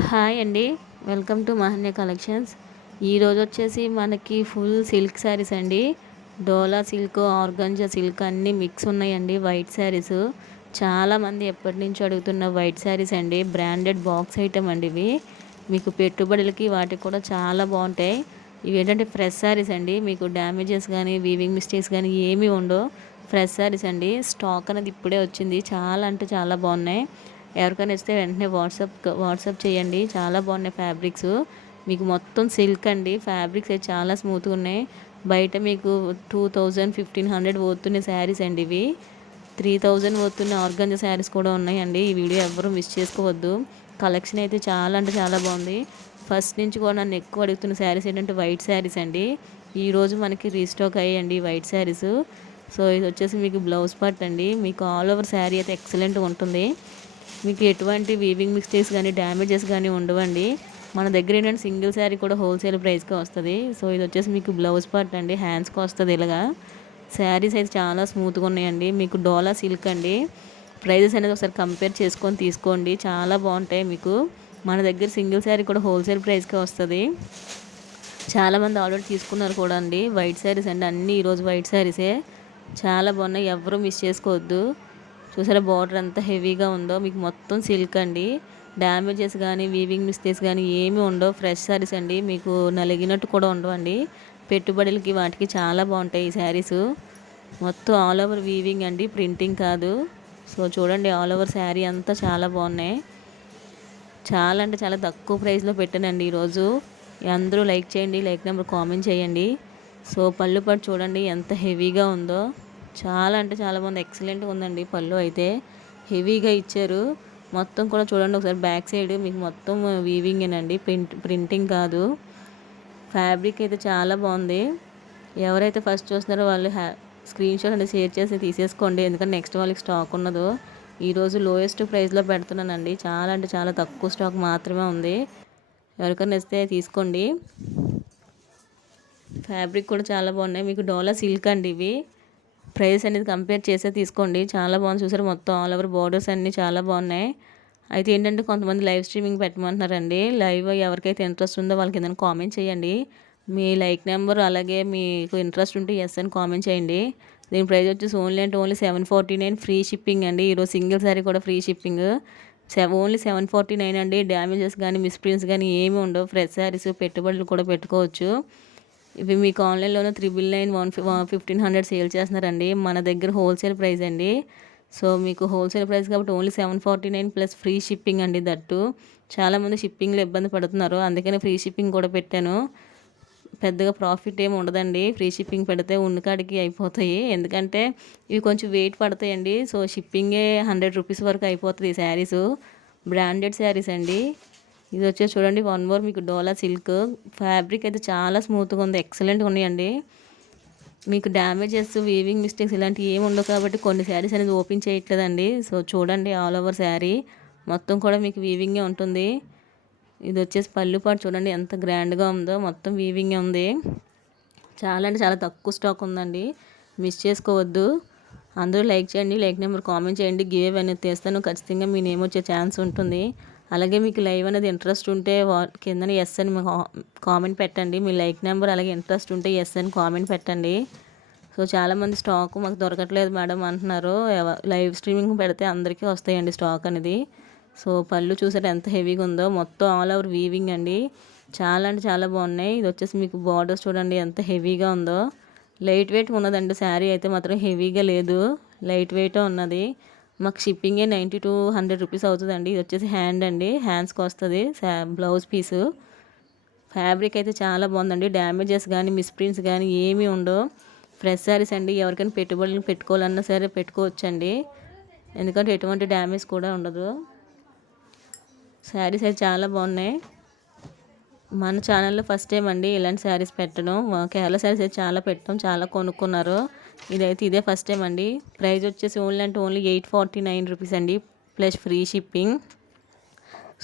Hi అండి. Welcome to Mahanya collections. ఈరోజు వచ్చేసి మనకి ఫుల్ సిల్క్ శారీస్ అండి. డోలా సిల్క్ ఆర్గంజా సిల్క్ అన్నీ మిక్స్ ఉన్నాయండి వైట్ శారీస్. చాలామంది ఎప్పటి నుంచో అడుగుతున్న వైట్ శారీస్ అండి. బ్రాండెడ్ బాక్స్ ఐటమ్ అండి ఇవి. మీకు పెట్టుబడులకి వాటికి కూడా చాలా బాగుంటాయి. ఇవి ఏంటంటే ఫ్రెష్ శారీస్ అండి. మీకు డ్యామేజెస్ కానీ వీవింగ్ మిస్టేక్స్ కానీ ఏమీ ఉండవు. ఫ్రెష్ శారీస్ అండి. స్టాక్ అనేది ఇప్పుడే వచ్చింది. చాలా అంటే చాలా బాగున్నాయి. ఎవరికైనా ఇస్తే వెంటనే వాట్సాప్ వాట్సాప్ చేయండి. చాలా బాగున్నాయి ఫ్యాబ్రిక్స్. మీకు మొత్తం సిల్క్ అండి. ఫ్యాబ్రిక్స్ అయితే చాలా స్మూత్గా ఉన్నాయి. బయట మీకు టూ థౌజండ్ ఫిఫ్టీన్ హండ్రెడ్ పోతున్న శారీస్ అండి ఇవి. త్రీ థౌజండ్ పోతున్న ఆర్గంజా శారీస్ కూడా ఉన్నాయండి. ఈ వీడియో ఎవరు మిస్ చేసుకోవద్దు. కలెక్షన్ అయితే చాలా అంటే చాలా బాగుంది. ఫస్ట్ నుంచి కూడా నన్ను ఎక్కువ అడుగుతున్న శారీస్ ఏంటంటే వైట్ శారీస్ అండి. ఈరోజు మనకి రీస్టాక్ అయ్యండి వైట్ శారీస్. సో ఇది వచ్చేసి మీకు బ్లౌజ్ పార్ట్ అండి. మీకు ఆల్ ఓవర్ శారీ అయితే ఎక్సలెంట్గా ఉంటుంది. మీకు ఎటువంటి వీవింగ్ మిస్టేక్స్ కానీ డ్యామేజెస్ కానీ ఉండవండి. మన దగ్గర ఏంటంటే సింగిల్ శారీ కూడా హోల్సేల్ ప్రైస్కి వస్తుంది. సో ఇది వచ్చేసి మీకు బ్లౌజ్ పార్ట్ అండి హ్యాండ్స్కి వస్తుంది ఇలాగా. శారీస్ అయితే చాలా స్మూత్గా ఉన్నాయండి. మీకు డోలా సిల్క్ అండి. ప్రైజెస్ అనేది ఒకసారి కంపేర్ చేసుకొని తీసుకోండి. చాలా బాగుంటాయి మీకు. మన దగ్గర సింగిల్ శారీ కూడా హోల్సేల్ ప్రైస్కే వస్తుంది. చాలామంది ఆల్రెడీ తీసుకున్నారు కూడా అండి. వైట్ శారీస్ అండి. అన్నీ ఈరోజు వైట్ శారీసే చాలా బాగున్నాయి. ఎవరు మిస్ చేసుకోవద్దు. చూసారా బార్డర్ ఎంత హెవీగా ఉందో? మీకు మొత్తం సిల్క్ అండి. డ్యామేజెస్ కానీ వీవింగ్ మిస్టేక్స్ కానీ ఏమి ఉండవు. ఫ్రెష్ శారీస్ అండి. మీకు నలిగినట్టు కూడా ఉండవండి. పెట్టుబడులకి వాటికి చాలా బాగుంటాయి ఈ శారీస్ మొత్తం ఆల్ ఓవర్ వీవింగ్ అండి. ప్రింటింగ్ కాదు. సో చూడండి ఆల్ ఓవర్ శారీ అంతా చాలా బాగున్నాయి. చాలా అంటే చాలా తక్కువ ప్రైస్లో పెట్టానండి ఈరోజు. అందరూ లైక్ చేయండి లైక్ నెంబర్ కామెంట్ చేయండి. సో పళ్ళు పట్టు చూడండి ఎంత హెవీగా ఉందో. చాలా అంటే చాలా బాగుంది. ఎక్సలెంట్గా ఉందండి పళ్ళు అయితే. హెవీగా ఇచ్చారు. మొత్తం కూడా చూడండి ఒకసారి బ్యాక్ సైడ్ మీకు మొత్తం వీవింగేనండి ప్రింట్ ప్రింటింగ్ కాదు. ఫ్యాబ్రిక్ అయితే చాలా బాగుంది. ఎవరైతే ఫస్ట్ చూస్తున్నారో వాళ్ళు హ్యా స్క్రీన్ షాట్ అనేది షేర్ చేసి తీసేసుకోండి. ఎందుకంటే నెక్స్ట్ వాళ్ళకి స్టాక్ ఉన్నదో. ఈరోజు లోయెస్ట్ ప్రైస్లో పెడుతున్నానండి. చాలా అంటే చాలా తక్కువ స్టాక్ మాత్రమే ఉంది. ఎవరికైనా ఇస్తే తీసుకోండి. ఫ్యాబ్రిక్ కూడా చాలా బాగున్నాయి. మీకు డోలా సిల్క్ అండి ఇవి. ప్రైస్ అనేది కంపేర్ చేసే తీసుకోండి. చాలా బాగుంది చూసారు మొత్తం ఆల్ ఓవర్ బార్డర్స్ అన్నీ చాలా బాగున్నాయి. అయితే ఏంటంటే కొంతమంది లైవ్ స్ట్రీమింగ్ పెట్టమంటున్నారండి. లైవ్ ఎవరికైతే ఇంట్రెస్ట్ ఉందో వాళ్ళకి ఏదైనా కామెంట్ చేయండి. మీ లైక్ నెంబర్ అలాగే మీకు ఇంట్రెస్ట్ ఉంటే ఎస్ అని కామెంట్ చేయండి. దీని ప్రైస్ వచ్చేసి ఓన్లీ అంటే only seven forty nine free shipping అండి. ఈరోజు సింగిల్ సారీ కూడా free shipping only seven forty nine అండి. డ్యామేజెస్ కానీ మిస్ప్రింట్స్ కానీ ఏమి ఉండవు. ఫ్రెష్ శారీస్ పెట్టుబడులు కూడా పెట్టుకోవచ్చు. ఇవి మీకు ఆన్లైన్లోనే triple nine one fifteen hundred sale చేస్తున్నారండి. మన దగ్గర హోల్సేల్ ప్రైస్ అండి. సో మీకు హోల్సేల్ ప్రైస్ కాబట్టి only seven forty nine plus free shipping అండి దట్టు. చాలామంది షిప్పింగ్లో ఇబ్బంది పడుతున్నారు. అందుకని ఫ్రీ షిప్పింగ్ కూడా పెట్టాను. పెద్దగా ప్రాఫిట్ ఏమి ఉండదండి. ఫ్రీ షిప్పింగ్ పెడితే ఉన్నకాడికి అయిపోతాయి. ఎందుకంటే ఇవి కొంచెం వెయిట్ పడతాయండి. సో షిప్పింగే హండ్రెడ్ రూపీస్ వరకు అయిపోతుంది ఈ శారీస్. బ్రాండెడ్ శారీస్ అండి. ఇది వచ్చేసి చూడండి వన్ మోర్ మీకు డోలా సిల్క్ ఫ్యాబ్రిక్ అయితే చాలా స్మూత్గా ఉంది ఎక్సలెంట్గా ఉన్నాయండి. మీకు డ్యామేజెస్ వీవింగ్ మిస్టేక్స్ ఇలాంటివి ఏమి ఉండవు కాబట్టి కొన్ని శారీస్ అనేది ఓపెన్ చేయట్లేదండి. సో చూడండి ఆల్ ఓవర్ శారీ మొత్తం కూడా మీకు వీవింగే ఉంటుంది. ఇది వచ్చేసి పళ్ళు పాటు చూడండి ఎంత గ్రాండ్గా ఉందో మొత్తం వీవింగే ఉంది. చాలా అంటే చాలా తక్కువ స్టాక్ ఉందండి. మిస్ చేసుకోవద్దు. అందరూ లైక్ చేయండి లైక్ నెంబర్ కామెంట్ చేయండి. గివ్ అనేది తీస్తాను. ఖచ్చితంగా మీ నేమ్ వచ్చే ఛాన్స్ ఉంటుంది. అలాగే మీకు లైవ్ అనేది ఇంట్రెస్ట్ ఉంటే కింద ఎస్ అని కామెంట్ పెట్టండి. మీ లైక్ నెంబర్ అలాగే ఇంట్రెస్ట్ ఉంటే ఎస్ అని కామెంట్ పెట్టండి. సో చాలామంది స్టాక్ మాకు దొరకట్లేదు మేడం అంటున్నారు. లైవ్ స్ట్రీమింగ్ పెడితే అందరికీ వస్తాయండి స్టాక్ అనేది. సో పళ్ళు చూసారు ఎంత హెవీగా ఉందో మొత్తం ఆల్ ఓవర్ వీవింగ్ అండి. చాలా అంటే చాలా బాగున్నాయి. ఇది వచ్చేసి మీకు బార్డర్స్ చూడండి ఎంత హెవీగా ఉందో. లైట్ వెయిట్ ఉన్నదండి. శారీ అయితే మాత్రం హెవీగా లేదు. లైట్ వెయిట్ ఉన్నది. మాకు షిప్పింగే నైంటీ టూ హండ్రెడ్ రూపీస్ అవుతుందండి. ఇది వచ్చేసి హ్యాండ్ అండి. హ్యాండ్స్కి వస్తుంది. బ్లౌజ్ పీసు ఫ్యాబ్రిక్ అయితే చాలా బాగుందండి. డ్యామేజెస్ కానీ మిస్ప్రింట్స్ కానీ ఏమీ ఉండవు. ఫ్రెష్ శారీస్ అండి. ఎవరికైనా పెట్టుబడులు పెట్టుకోవాలన్నా సరే పెట్టుకోవచ్చండి. ఎందుకంటే ఎటువంటి డ్యామేజ్ కూడా ఉండదు. శారీస్ అయితే చాలా బాగున్నాయి. మన ఛానల్లో ఫస్ట్ టైం అండి ఇలాంటి శారీస్ పెట్టడం. కేరళ శారీస్ అయితే చాలా పెట్టడం చాలా కొనుక్కున్నారు. ఇదైతే ఇదే ఫస్ట్ టైం అండి. ప్రైస్ వచ్చేసి ఓన్లీ అంటే only eight forty nine rupees అండి. ప్లస్ ఫ్రీ షిప్పింగ్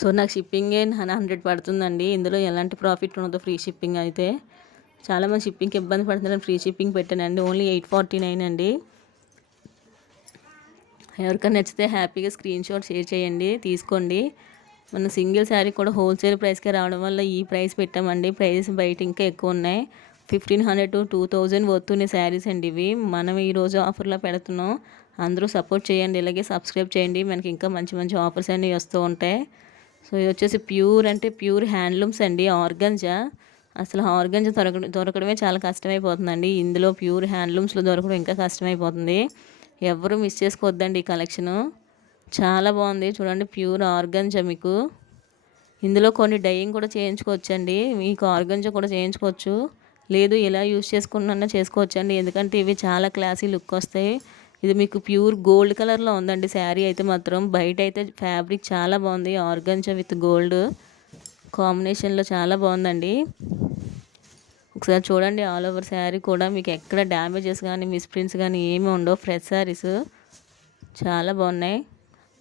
సో నాకు షిప్పింగే హండ్రెడ్ పడుతుందండి. ఇందులో ఎలాంటి ప్రాఫిట్ ఉండదు ఫ్రీ షిప్పింగ్ అయితే. చాలామంది షిప్పింగ్కి ఇబ్బంది పడుతున్నారు. ఫ్రీ షిప్పింగ్ పెట్టానండి ఓన్లీ ఎయిట్ ఫార్టీ నైన్ అండి. ఎవరికైనా నచ్చితే హ్యాపీగా స్క్రీన్ షాట్ షేర్ చేయండి. తీసుకోండి. మన సింగిల్ శారీ కూడా హోల్సేల్ ప్రైస్కే రావడం వల్ల ఈ ప్రైస్ పెట్టామండి. ప్రైస్ బయట ఇంకా ఎక్కువ ఉన్నాయి. Fifteen hundred to two thousand వస్తున్నాయి శారీస్ అండి ఇవి. మనం ఈరోజు ఆఫర్లో పెడుతున్నాం. అందరూ సపోర్ట్ చేయండి. ఇలాగే సబ్స్క్రైబ్ చేయండి. మనకి ఇంకా మంచి మంచి ఆఫర్స్ అన్నీ వస్తూ ఉంటాయి. సో ఇది వచ్చేసి ప్యూర్ అంటే ప్యూర్ హ్యాండ్లూమ్స్ అండి. ఆర్గంజా. అసలు ఆర్గంజా దొరక దొరకడమే చాలా కష్టమైపోతుందండి. ఇందులో ప్యూర్ హ్యాండ్లూమ్స్లో దొరకడం ఇంకా కష్టమైపోతుంది. ఎవరు మిస్ చేసుకోవద్దండి ఈ కలెక్షను. చాలా బాగుంది. చూడండి ప్యూర్ ఆర్గంజా మీకు. ఇందులో కొన్ని డైయింగ్ కూడా చేయించుకోవచ్చండి. మీకు ఆర్గంజా కూడా చేయించుకోవచ్చు. లేదు ఇలా యూస్ చేసుకున్నా చేసుకోవచ్చండి. ఎందుకంటే ఇవి చాలా క్లాసీ లుక్ వస్తాయి. ఇది మీకు ప్యూర్ గోల్డ్ కలర్లో ఉందండి శారీ అయితే మాత్రం. బయట అయితే ఫ్యాబ్రిక్ చాలా బాగుంది. ఆర్గంజా విత్ గోల్డ్ కాంబినేషన్లో చాలా బాగుందండి. ఒకసారి చూడండి ఆల్ ఓవర్ శారీ కూడా. మీకు ఎక్కడ డ్యామేజెస్ కానీ మిస్ప్రింట్స్ కానీ ఏమి ఉండవు. ఫ్రెష్ శారీస్ చాలా బాగున్నాయి.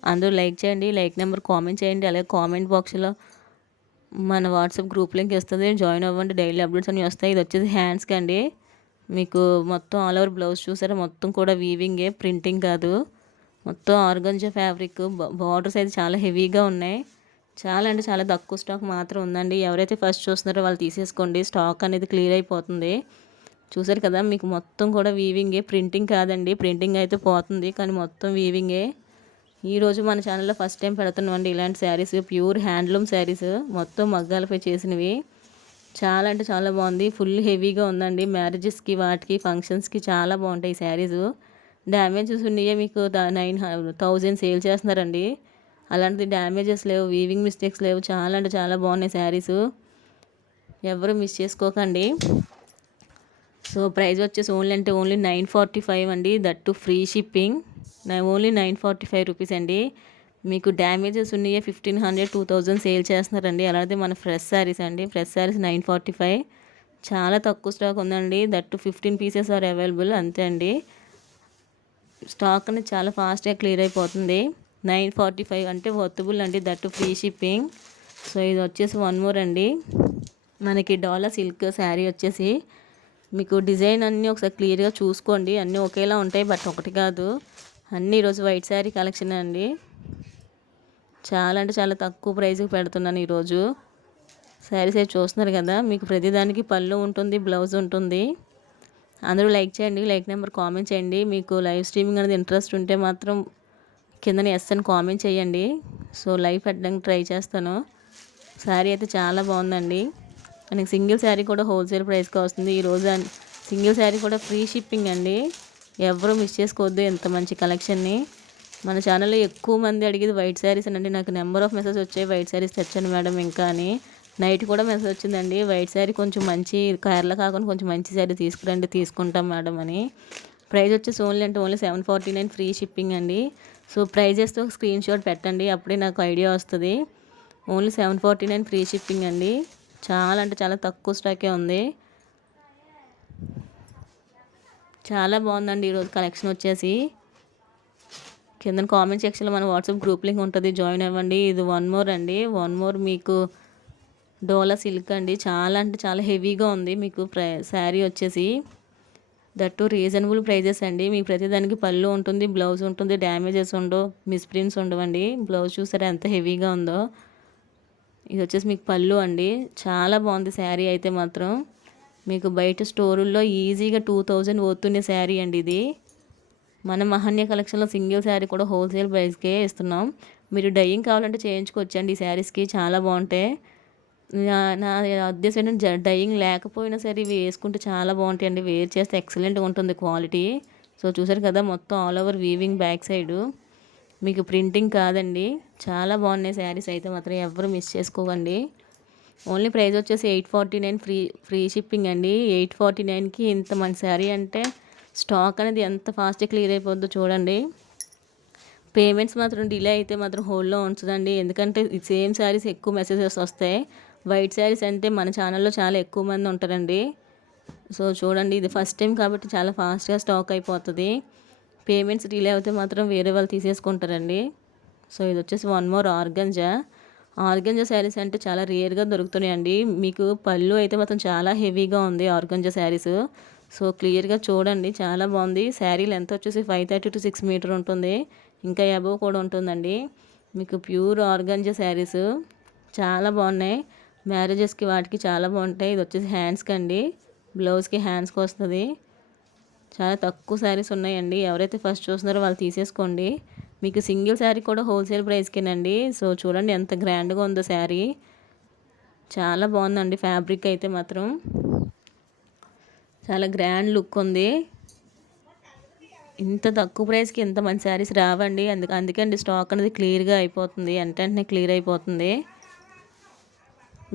అందరూ లైక్ చేయండి. లైక్ నెంబర్ కామెంట్ చేయండి. అలాగే కామెంట్ బాక్స్లో మన వాట్సాప్ గ్రూప్ లింక్ ఇస్తుంది. జాయిన్ అవ్వండి. డైలీ అప్డేట్స్ అన్నీ వస్తాయి. ఇది వచ్చేసి హ్యాండ్స్కి అండి. మీకు మొత్తం ఆల్ ఓవర్ బ్లౌజ్ చూసారా? మొత్తం కూడా వీవింగే ప్రింటింగ్ కాదు. మొత్తం ఆర్గంజా ఫ్యాబ్రిక్ బార్డర్స్ అయితే చాలా హెవీగా ఉన్నాయి. చాలా అంటే చాలా తక్కువ స్టాక్ మాత్రం ఉందండి. ఎవరైతే ఫస్ట్ చూస్తున్నారో వాళ్ళు తీసేసుకోండి. స్టాక్ అనేది క్లియర్ అయిపోతుంది. చూసారు కదా మీకు మొత్తం కూడా వీవింగే ప్రింటింగ్ కాదండి. ప్రింటింగ్ అయితే పోతుంది. కానీ మొత్తం వీవింగే ఈరోజు మన ఛానల్లో ఫస్ట్ టైం పెడుతున్నామండి ఇలాంటి శారీస్ ప్యూర్ హ్యాండ్లూమ్ శారీస్ మొత్తం మగ్గాలపై చేసినవి. చాలా అంటే చాలా బాగుంది. ఫుల్ హెవీగా ఉందండి. మ్యారేజెస్కి వాటికి ఫంక్షన్స్కి చాలా బాగుంటాయి ఈ శారీస్ డ్యామేజెస్ ఉన్నాయే మీకు నైన్ థౌజండ్ సేల్ చేస్తున్నారండి. అలాంటిది డ్యామేజెస్ లేవు వీవింగ్ మిస్టేక్స్ లేవు. చాలా అంటే చాలా బాగున్నాయి శారీస్ ఎవరు మిస్ చేసుకోకండి. సో ప్రైస్ వచ్చేసి ఓన్లీ అంటే ఓన్లీ నైన్ ఫార్టీ ఫైవ్ అండి. That too free shipping only nine forty five rupees అండి. మీకు డ్యామేజెస్ ఉన్నాయి fifteen hundred two thousand sale చేస్తున్నారండి. అలాగే మన ఫ్రెష్ శారీస్ అండి. Fresh saris nine forty five. చాలా తక్కువ స్టాక్ ఉందండి. That fifteen pieces are available అంతే అండి. స్టాక్ అనేది చాలా ఫాస్ట్గా క్లియర్ అయిపోతుంది. నైన్ ఫార్టీ ఫైవ్ అంటే వర్తబుల్ అండి. That free shipping. సో ఇది వచ్చేసి వన్ మోర్ అండి. మనకి డాలర్ సిల్క్ శారీ వచ్చేసి మీకు డిజైన్ అన్నీ ఒకసారి క్లియర్గా చూసుకోండి. అన్నీ ఒకేలా ఉంటాయి బట్ ఒకటి కాదు. అన్నీ ఈరోజు వైట్ శారీ కలెక్షన్ అండి. చాలా అంటే చాలా తక్కువ ప్రైస్కి పెడుతున్నాను ఈరోజు. శారీస్ అయితే చూస్తున్నారు కదా మీకు ప్రతిదానికి పళ్ళు ఉంటుంది బ్లౌజ్ ఉంటుంది. అందరూ లైక్ చేయండి లైక్ నెంబర్ కామెంట్ చేయండి. మీకు లైవ్ స్ట్రీమింగ్ అనేది ఇంట్రెస్ట్ ఉంటే మాత్రం కిందనే ఎస్ అని కామెంట్ చేయండి. సో లైవ్ పెట్టడానికి ట్రై చేస్తాను. శారీ అయితే చాలా బాగుందండి. మనకి సింగిల్ శారీ కూడా హోల్సేల్ ప్రైస్కి వస్తుంది. ఈరోజు సింగిల్ శారీ కూడా ఫ్రీ షిప్పింగ్ అండి. ఎవరు మిస్ చేసుకోవద్దు. ఎంత మంచి కలెక్షన్ని మన ఛానల్లో ఎక్కువ మంది అడిగేది వైట్ శారీస్ అండి నాకు నెంబర్ ఆఫ్ మెసేజ్ వచ్చాయి. వైట్ శారీస్ తెచ్చాను మేడం ఇంకా అని. నైట్ కూడా మెసేజ్ వచ్చిందండి. వైట్ శారీ కొంచెం మంచి కేరళ కాకుండా కొంచెం మంచి శారీ తీసుకురండి. తీసుకుంటాం మేడం అని. ప్రైస్ వచ్చేసి ఓన్లీ అంటే only seven forty nine free shipping అండి సో ప్రైజెస్తో స్క్రీన్ షాట్ పెట్టండి. అప్పుడే నాకు ఐడియా వస్తుంది. Only seven forty nine free shipping అండి. చాలా అంటే చాలా తక్కువ స్టాకే ఉంది. చాలా బాగుందండి ఈరోజు కలెక్షన్ వచ్చేసి. కింద కామెంట్ సెక్షన్లో మన వాట్సాప్ గ్రూప్ లింక్ ఉంటుంది. జాయిన్ అవ్వండి. ఇది వన్ మోర్ అండి. వన్ మోర్ మీకు డోలా సిల్క్ అండి. చాలా అంటే చాలా హెవీగా ఉంది. మీకు ప్రై శారీ వచ్చేసి. దట్టు రీజనబుల్ ప్రైజెస్ అండి. మీకు ప్రతిదానికి పళ్ళు ఉంటుంది బ్లౌజ్ ఉంటుంది డ్యామేజెస్ ఉండవు మిస్ప్రింట్స్ ఉండవండి. బ్లౌజ్ చూసారా ఎంత హెవీగా ఉందో. ఇది వచ్చేసి మీకు పళ్ళు అండి. చాలా బాగుంది శారీ అయితే మాత్రం. మీకు బయట స్టోరుల్లో ఈజీగా టూ థౌజండ్ పోతున్న శారీ అండి ఇది. మన మహన్య కలెక్షన్లో సింగిల్ శారీ కూడా హోల్సేల్ ప్రైస్కే ఇస్తున్నాం. మీరు డైయింగ్ కావాలంటే చేయించుకోవచ్చండి. ఈ శారీస్కి చాలా బాగుంటాయి. నా ఉద్దేశం ఏంటంటే డైయింగ్ లేకపోయినా సరే ఇవి వేసుకుంటే చాలా బాగుంటాయి అండి వేర్ చేస్తే ఎక్సలెంట్గా ఉంటుంది క్వాలిటీ. సో చూసారు కదా మొత్తం all over weaving back side. మీకు ప్రింటింగ్ కాదండి. చాలా బాగున్నాయి శారీస్ అయితే మాత్రం ఎవరు మిస్ చేసుకోకండి. ఓన్లీ ప్రైస్ వచ్చేసి eight forty nine free free shipping అండి. ఎయిట్ ఫార్టీ నైన్కి ఇంత మంచి శారీ అంటే స్టాక్ అనేది ఎంత ఫాస్ట్గా క్లియర్ అయిపోద్దో చూడండి. పేమెంట్స్ మాత్రం డిలే అయితే మాత్రం హోల్డ్లో ఉంచదండి. ఎందుకంటే సేమ్ శారీస్ ఎక్కువ మెసేజెస్ వస్తాయి. వైట్ శారీస్ అంటే మన ఛానల్లో చాలా ఎక్కువ మంది ఉంటారండి. సో చూడండి ఇది ఫస్ట్ టైం కాబట్టి చాలా ఫాస్ట్గా స్టాక్ అయిపోతుంది. పేమెంట్స్ డిలే అయితే మాత్రం వేరే వాళ్ళు తీసేసుకుంటారండి. సో ఇది వచ్చేసి one more organza. Organza saris అంటే చాలా రేర్గా దొరుకుతున్నాయండి. మీకు పళ్ళు అయితే మాత్రం చాలా హెవీగా ఉంది ఆర్గంజా శారీస్. సో క్లియర్గా చూడండి. చాలా బాగుంది. శారీ లెంత్ వచ్చేసి five thirty to six meter ఉంటుంది. ఇంకా అబవ్ కూడా ఉంటుందండి. మీకు ప్యూర్ ఆర్గంజా శారీస్. చాలా బాగున్నాయి. మ్యారేజెస్కి వాటికి చాలా బాగుంటాయి. ఇది వచ్చేసి హ్యాండ్స్కి అండి బ్లౌజ్కి హ్యాండ్స్కి వస్తుంది చాలా తక్కువ శారీస్ ఉన్నాయండి. ఎవరైతే ఫస్ట్ చూస్తున్నారో వాళ్ళు తీసేసుకోండి. మీకు సింగిల్ శారీ కూడా హోల్సేల్ ప్రైస్కేనండి. సో చూడండి ఎంత గ్రాండ్గా ఉందో శారీ. చాలా బాగుందండి ఫ్యాబ్రిక్ అయితే మాత్రం. చాలా గ్రాండ్ లుక్ ఉంది. ఇంత తక్కువ ప్రైస్కి ఇంత మంచి శారీస్ రావండి. అందుకు అందుకండి స్టాక్ అనేది క్లియర్గా అయిపోతుంది. వెంటనే క్లియర్ అయిపోతుంది.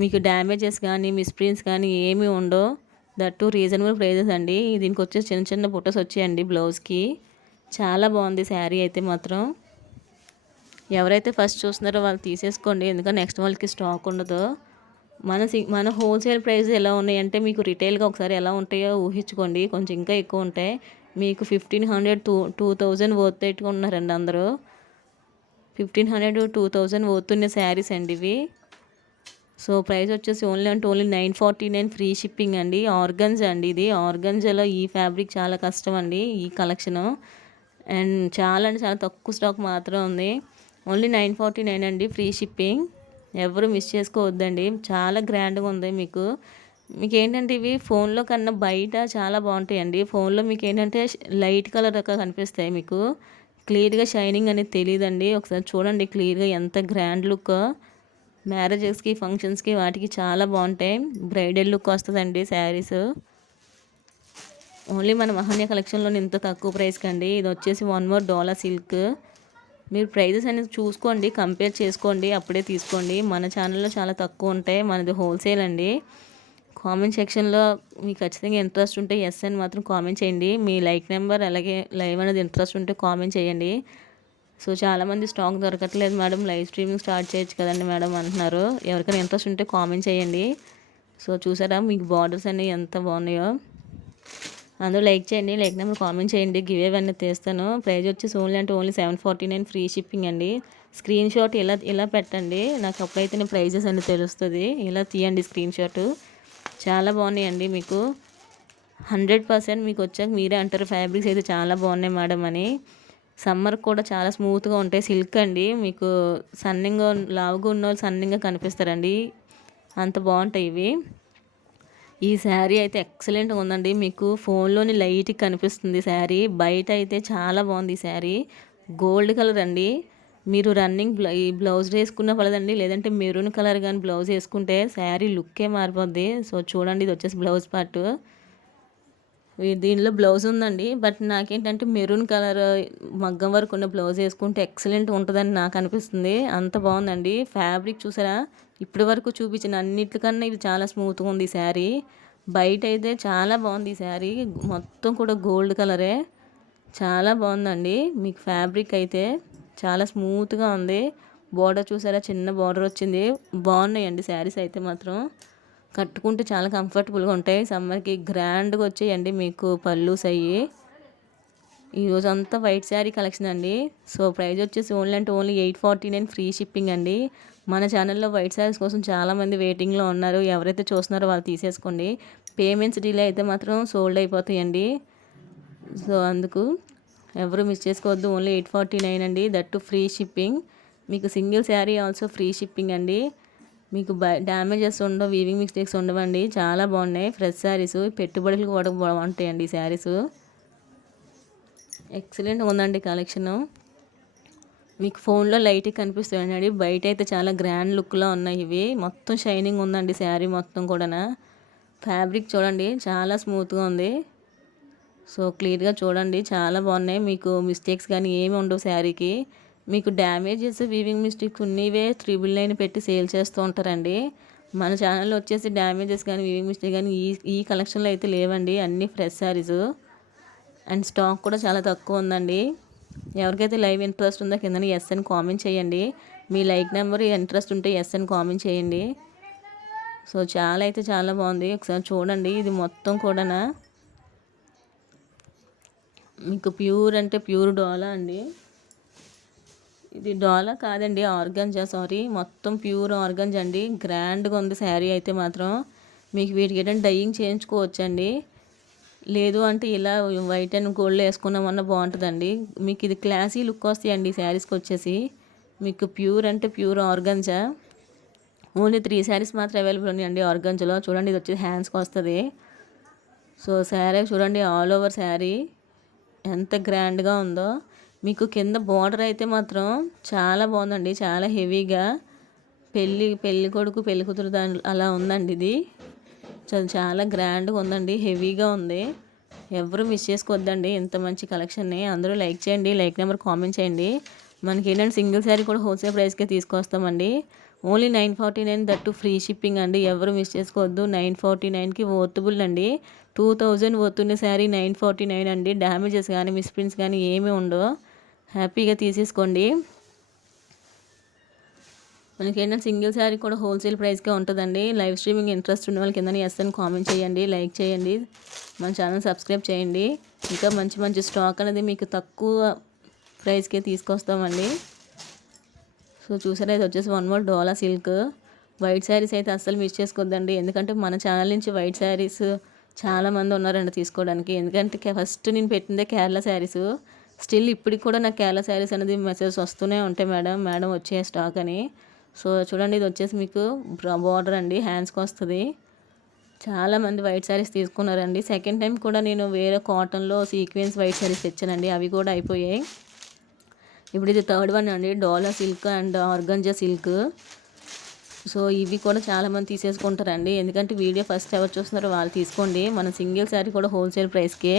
మీకు డ్యామేజెస్ కానీ మిస్ప్రింట్స్ కానీ ఏమీ ఉండవు. దట్ టు రీజనబుల్ ప్రైజెస్ అండి. దీనికి వచ్చే చిన్న చిన్న ఫొటోస్ వచ్చాయండి బ్లౌజ్కి. చాలా బాగుంది శారీ అయితే మాత్రం. ఎవరైతే ఫస్ట్ చూస్తున్నారో వాళ్ళు తీసేసుకోండి ఎందుకంటే నెక్స్ట్ వాళ్ళకి స్టాక్ ఉండదు. మన మన హోల్సేల్ ప్రైస్ ఎలా ఉన్నాయంటే మీకు రిటైల్గా ఒకసారి ఎలా ఉంటాయో ఊహించుకోండి. కొంచెం ఇంకా ఎక్కువ ఉంటాయి. మీకు fifteen hundred to two thousand oath పెట్టుకుంటున్నారండి అందరూ. ఫిఫ్టీన్ హండ్రెడ్ టూ థౌజండ్ ఓతున్న శారీస్ అండి ఇవి. సో ప్రైస్ వచ్చేసి ఓన్లీ అంటే only nine forty nine free shipping అండి. ఆర్గన్స్ అండి ఇది. ఆర్గన్జాలో ఈ ఫ్యాబ్రిక్ చాలా కష్టం అండి ఈ కలెక్షను అండ్ చాలా అంటే చాలా తక్కువ స్టాక్ మాత్రం ఉంది. ఓన్లీ నైన్ ఫార్టీ నైన్ అండి ఫ్రీ షిప్పింగ్. ఎవరు మిస్ చేసుకోవద్దండి. చాలా గ్రాండ్గా ఉంది మీకు. మీకు ఏంటంటే ఇవి ఫోన్లో కన్నా బయట చాలా బాగుంటాయండి. ఫోన్లో మీకు ఏంటంటే లైట్ కలర్ కనిపిస్తాయి మీకు. క్లియర్గా షైనింగ్ అనేది తెలియదండి ఒకసారి చూడండి క్లియర్గా ఎంత గ్రాండ్ లుక్. మ్యారేజెస్కి ఫంక్షన్స్కి వాటికి చాలా బాగుంటాయి. బ్రైడల్ లుక్ వస్తుందండి శారీస్. ఓన్లీ మన మహాన్య కలెక్షన్లో ఇంత తక్కువ ప్రైస్కి అండి ఇది వచ్చేసి వన్ మోర్ డోలా సిల్క్. మీరు ప్రైజెస్ అనేది చూసుకోండి కంపేర్ చేసుకోండి అప్పుడే తీసుకోండి. మన ఛానల్లో చాలా తక్కువ ఉంటాయి. మనది హోల్సేల్ అండి. కామెంట్ సెక్షన్లో మీకు ఖచ్చితంగా ఇంట్రెస్ట్ ఉంటే ఎస్ అని మాత్రం కామెంట్ చేయండి. మీ లైక్ నెంబర్ అలాగే లైవ్ అనేది ఇంట్రెస్ట్ ఉంటే కామెంట్ చేయండి. సో చాలామంది స్టాక్ దొరకట్లేదు మేడం. లైవ్ స్ట్రీమింగ్ స్టార్ట్ చేయొచ్చు కదండి మేడం అంటున్నారు. ఎవరికైనా ఇంట్రెస్ట్ ఉంటే కామెంట్ చేయండి. సో చూసారా మీకు బార్డర్స్ అన్నీ ఎంత బాగున్నాయో. అందరూ లైక్ చేయండి లైక్ నెంబర్ కామెంట్ చేయండి. గివ్ అవన్నీ తీస్తాను. ప్రైజ్ వచ్చేసి ఓన్లీ అంటే only seven forty nine free shipping అండి. స్క్రీన్ షాట్ ఇలా ఇలా పెట్టండి. నాకు అప్పుడైతే నేను ప్రైజెస్ అని తెలుస్తుంది. ఇలా తీయండి స్క్రీన్ షాట్. చాలా బాగున్నాయండి మీకు. హండ్రెడ్ పర్సెంట్ మీకు వచ్చాక మీరే అంటారు ఫ్యాబ్రిక్స్ అయితే చాలా బాగున్నాయి మేడం అని. సమ్మర్ కూడా చాలా స్మూత్గా ఉంటాయి. సిల్క్ అండి. మీకు సన్నింగ్ లావుగా ఉన్న వాళ్ళు సన్నింగా కనిపిస్తారండి. అంత బాగుంటాయి ఇవి. ఈ శారీ అయితే ఎక్సలెంట్గా ఉందండి. మీకు ఫోన్లోని లైట్కి కనిపిస్తుంది శారీ. బయట అయితే చాలా బాగుంది శారీ. గోల్డ్ కలర్ అండి. మీరు రన్నింగ్ ఈ బ్లౌజ్ వేసుకున్న పడదండి లేదంటే మెరూన్ కలర్ కానీ బ్లౌజ్ వేసుకుంటే శారీ లుక్కే మారిపోద్ది. సో చూడండి ఇది వచ్చేసి బ్లౌజ్ పార్ట్. దీనిలో బ్లౌజ్ ఉందండి. బట్ నాకేంటంటే మెరూన్ కలర్ మగ్గం వరకు ఉన్న బ్లౌజ్ వేసుకుంటే ఎక్సలెంట్ ఉంటుందని నాకు అనిపిస్తుంది. అంత బాగుందండి. ఫ్యాబ్రిక్ చూసారా? ఇప్పటి వరకు చూపించిన అన్నిటికన్నా ఇది చాలా స్మూత్గా ఉంది ఈ శారీ. బయట అయితే చాలా బాగుంది ఈ శారీ. మొత్తం కూడా గోల్డ్ కలరే. చాలా బాగుందండి. మీకు ఫ్యాబ్రిక్ అయితే చాలా స్మూత్గా ఉంది. బోర్డర్ చూసారా? చిన్న బోర్డర్ వచ్చింది. బాగున్నాయండి శారీస్ అయితే మాత్రం. కట్టుకుంటే చాలా కంఫర్టబుల్గా ఉంటాయి. సమ్మర్కి గ్రాండ్గా వచ్చేయండి మీకు పళ్ళుస్ అయ్యి. ఈరోజు అంతా వైట్ శారీ కలెక్షన్ అండి. సో ప్రైస్ వచ్చేసి ఓన్లీ అంటే only eight forty nine free shipping అండి. మన ఛానల్లో వైట్ శారీస్ కోసం చాలామంది వెయిటింగ్లో ఉన్నారు. ఎవరైతే చూస్తున్నారో వాళ్ళు తీసేసుకోండి. పేమెంట్స్ డిలే అయితే మాత్రం సోల్డ్ అయిపోతాయండి. సో అందుకు ఎవరు మిస్ చేసుకోవద్దు. ఓన్లీ ఎయిట్ ఫార్టీ నైన్ అండి. దట్ టు ఫ్రీ షిప్పింగ్ మీకు single sari also free shipping అండి. మీకు బై డ్యామేజెస్ ఉండవు వీవింగ్ మిస్టేక్స్ ఉండవండి. చాలా బాగున్నాయి. ఫ్రెష్ శారీస్ పెట్టుబడులు కూడా బాగుంటాయండి శారీస్ ఎక్సలెంట్ ఉందండి కలెక్షన్ మీకు ఫోన్లో లైట్ కనిపిస్తుందండి బయట అయితే చాలా గ్రాండ్ లుక్లో ఉన్నాయి ఇవి. మొత్తం షైనింగ్ ఉందండి శారీ మొత్తం కూడా ఫ్యాబ్రిక్ చూడండి చాలా స్మూత్గా ఉంది. సో క్లియర్గా చూడండి చాలా బాగున్నాయి. మీకు మిస్టేక్స్ కానీ ఏమి ఉండవు శారీకి. మీకు డ్యామేజెస్ వీవింగ్ మిస్టేక్స్ ఉన్నవే త్రిబుల్ నైన్ పెట్టి సేల్ చేస్తూ ఉంటారండి. మన ఛానల్లో వచ్చేసి డ్యామేజెస్ కానీ వీవింగ్ మిస్టేక్ కానీ ఈ ఈ కలెక్షన్లో అయితే లేవండి. అన్ని ఫ్రెష్ శారీస్. అండ్ స్టాక్ కూడా చాలా తక్కువ ఉందండి. ఎవరికైతే లైవ్ ఇంట్రెస్ట్ ఉందో కింద ఎస్ అని కామెంట్ చేయండి. మీ లైక్ నెంబర్ ఇంట్రెస్ట్ ఉంటే ఎస్ అని కామెంట్ చేయండి. సో చాలా అయితే చాలా బాగుంది. ఒకసారి చూడండి. ఇది మొత్తం కూడా మీకు ప్యూర్ అంటే ప్యూర్ డోలా అండి. ఇది డోలా కాదండి ఆర్గంజా సారీ. మొత్తం ప్యూర్ ఆర్గంజా అండి. గ్రాండ్గా ఉంది శారీ అయితే మాత్రం. మీకు వీటికి ఏంటంటే డైయింగ్ చేయించుకోవచ్చండి. లేదు అంటే ఇలా వైట్ అండ్ గోల్డ్ వేసుకున్నామన్నా బాగుంటుందండి. మీకు ఇది క్లాసీ లుక్ వస్తాయండి శారీస్కి వచ్చేసి. మీకు ప్యూర్ అంటే pure organza. Only three saris మాత్రం అవైలబుల్ ఉన్నాయండి ఆర్గన్జలో చూడండి ఇది వచ్చి హ్యాండ్స్కి వస్తుంది. సో శారీ చూడండి ఆల్ ఓవర్ శారీ. ఎంత గ్రాండ్గా ఉందో. మీకు కింద బార్డర్ అయితే మాత్రం చాలా బాగుందండి. చాలా హెవీగా పెళ్ళి పెళ్ళి కొడుకు పెళ్ళి కూతురు దాని అలా ఉందండి ఇది. చాలా గ్రాండ్గా ఉందండి. హెవీగా ఉంది. ఎవరు మిస్ చేసుకోవద్దండి. ఇంత మంచి కలెక్షన్ని అందరూ లైక్ చేయండి. లైక్ నెంబర్ కామెంట్ చేయండి. మనకి ఏంటంటే సింగిల్ శారీ కూడా హోల్సేల్ ప్రైస్కే తీసుకొస్తామండి. Only nine forty nine that free shipping అండి. ఎవరు మిస్ చేసుకోవద్దు. నైన్ ఫార్టీ నైన్కి వర్తబుల్ అండి. టూ థౌజండ్ వర్తున్న శారీ నైన్ ఫార్టీ నైన్ అండి. డ్యామేజెస్ కానీ మిస్ప్రింట్స్ కానీ ఏమీ ఉండవు. హ్యాపీగా తీసేసుకోండి. మనకి ఏంటంటే సింగిల్ శారీ కూడా హోల్సేల్ ప్రైస్కే ఉంటుందండి. లైవ్ స్ట్రీమింగ్ ఇంట్రెస్ట్ ఉన్న వాళ్ళకి కింద ఎస్ అని కామెంట్ చేయండి లైక్ చేయండి మన ఛానల్ సబ్స్క్రైబ్ చేయండి. ఇంకా మంచి మంచి స్టాక్ అనేది మీకు తక్కువ ప్రైస్కే తీసుకొస్తామండి. సో చూసారా ఇది వచ్చేసి one more dola silk white saris అయితే అస్సలు మిస్ చేసుకోవద్దండి ఎందుకంటే మన ఛానల్ నుంచి వైట్ శారీస్ చాలామంది ఉన్నారండి తీసుకోవడానికి. ఎందుకంటే ఫస్ట్ నేను పెట్టిందే కేరళ శారీస్ స్టిల్ ఇప్పటికి కూడా నాకు కేరళ శారీస్ అనేది మెసేజ్ వస్తూనే ఉంటాయి మేడం. మేడం వచ్చే స్టాక్ అని. సో చూడండి ఇది వచ్చేసి మీకు బార్డర్ అండి. హ్యాండ్స్కి వస్తుంది. చాలామంది వైట్ శారీస్ తీసుకున్నారండి. సెకండ్ టైం కూడా నేను వేరే కాటన్లో సీక్వెన్స్ వైట్ శారీస్ తెచ్చానండి. అవి కూడా అయిపోయాయి. ఇప్పుడు ఇది థర్డ్ వన్ అండి. Dola silk and organza silk so ఇవి కూడా చాలామంది తీసేసుకుంటారండి. ఎందుకంటే వీడియో ఫస్ట్ ఎవరు చూస్తున్నారో వాళ్ళు తీసుకోండి. మన సింగిల్ శారీ కూడా హోల్సేల్ ప్రైస్కే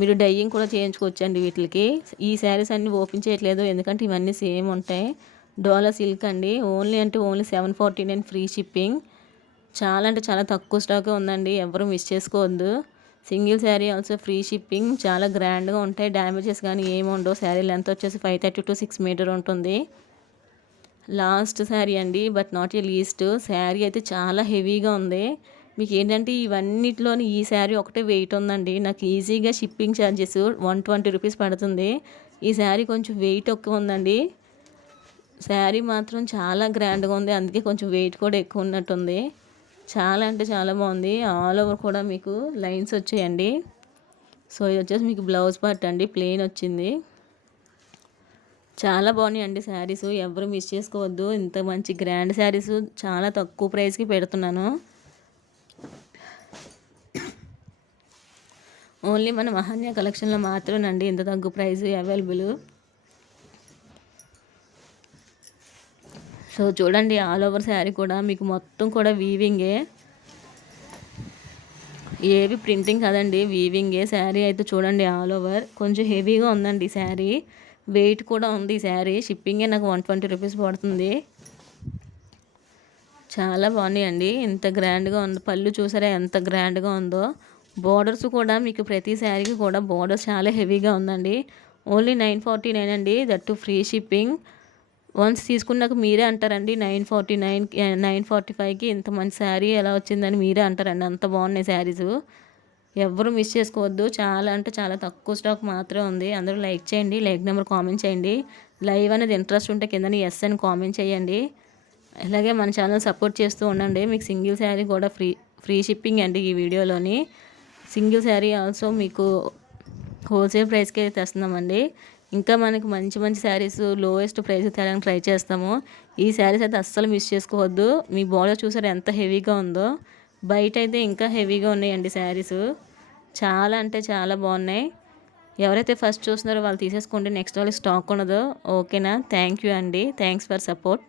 మీరు డయ్యింగ్ కూడా చేయించుకోవచ్చండి వీటికి. ఈ శారీస్ అన్నీ ఓపెన్ చేయట్లేదు. ఎందుకంటే ఇవన్నీ సేమ్ ఉంటాయి. డోలా సిల్క్ అండి. ఓన్లీ అంటే only seven forty nine free shipping. చాలా అంటే చాలా తక్కువ స్టాకే ఉందండి. ఎవరు మిస్ చేసుకోవద్దు. Single sari also free shipping. చాలా గ్రాండ్గా ఉంటాయి. డ్యామేజెస్ కానీ ఏమి ఉండవు. శారీ లెంత్ వచ్చేసి five thirty to six meter ఉంటుంది. లాస్ట్ శారీ అండి but not a least. Sari అయితే చాలా హెవీగా ఉంది. మీకు ఏంటంటే ఇవన్నిటిలోని ఈ శారీ ఒకటే వెయిట్ ఉందండి. నాకు ఈజీగా shipping charges one twenty rupees పడుతుంది. ఈ శారీ కొంచెం వెయిట్ ఎక్కువ ఉందండి. శారీ మాత్రం చాలా గ్రాండ్గా ఉంది. అందుకే కొంచెం వెయిట్ కూడా ఎక్కువ ఉన్నట్టుంది. చాలా అంటే చాలా బాగుంది. ఆల్ ఓవర్ కూడా మీకు లైన్స్ వచ్చాయండి. సో ఇది వచ్చేసి మీకు బ్లౌజ్ పార్ట్ అండి. ప్లెయిన్ వచ్చింది. చాలా బాగున్నాయి అండి శారీస్. ఎవరు మిస్ చేసుకోవద్దు. ఇంత మంచి గ్రాండ్ శారీస్ చాలా తక్కువ ప్రైస్కి పెడుతున్నాను. ఓన్లీ మన మహాన్య కలెక్షన్లో మాత్రమేనండి ఇంత తగ్గు ప్రైస్ అవైలబుల్. సో చూడండి ఆల్ ఓవర్ శారీ కూడా మీకు మొత్తం కూడా వీవింగే ఏవి ప్రింటింగ్ కదండి వీవింగే శారీ అయితే చూడండి ఆల్ ఓవర్ కొంచెం హెవీగా ఉందండి శారీ వెయిట్ కూడా ఉంది శారీ షిప్పింగే నాకు వన్ ట్వంటీ రూపీస్ పడుతుంది. చాలా బాగున్నాయండి. ఇంత గ్రాండ్గా ఉంది. పళ్ళు చూసారా ఎంత గ్రాండ్గా ఉందో. బోర్డర్స్ కూడా మీకు ప్రతి శారీకి కూడా బోర్డర్స్ చాలా హెవీగా ఉందండి. ఓన్లీ నైన్ ఫార్టీ నైన్ అండి. That to free shipping once తీసుకున్నాక మీరే అంటారండి nine forty nine nine forty ఫైవ్కి ఇంత మంచి శారీ ఎలా వచ్చిందని మీరే అంటారండి. అంత బాగున్నాయి శారీస్. ఎవరు మిస్ చేసుకోవద్దు. చాలా అంటే చాలా తక్కువ స్టాక్ మాత్రమే ఉంది. అందరూ లైక్ చేయండి లైక్ నెంబర్ కామెంట్ చేయండి. లైవ్ అనేది ఇంట్రెస్ట్ ఉంటే కింద ఎస్ అని కామెంట్ చేయండి. అలాగే మన ఛానల్ సపోర్ట్ చేస్తూ ఉండండి. మీకు సింగిల్ శారీ కూడా ఫ్రీ ఫ్రీ షిప్పింగ్ అండి ఈ వీడియోలోని. సింగిల్ శారీ ఆల్సో మీకు హోల్సేల్ ప్రైస్కే తెస్తున్నామండి. ఇంకా మనకి మంచి మంచి శారీస్ లోయెస్ట్ ప్రైస్ తేడానికి ట్రై చేస్తాము. ఈ శారీస్ అయితే అస్సలు మిస్ చేసుకోవద్దు. మీ బాడీ చూసారు ఎంత హెవీగా ఉందో? బయట అయితే ఇంకా హెవీగా ఉన్నాయండి శారీస్. చాలా అంటే చాలా బాగున్నాయి. ఎవరైతే ఫస్ట్ చూస్తున్నారో వాళ్ళు తీసేసుకోండి నెక్స్ట్ వాళ్ళకి స్టాక్ ఉండదు. ఓకేనా థ్యాంక్ యూ అండి. Thanks for support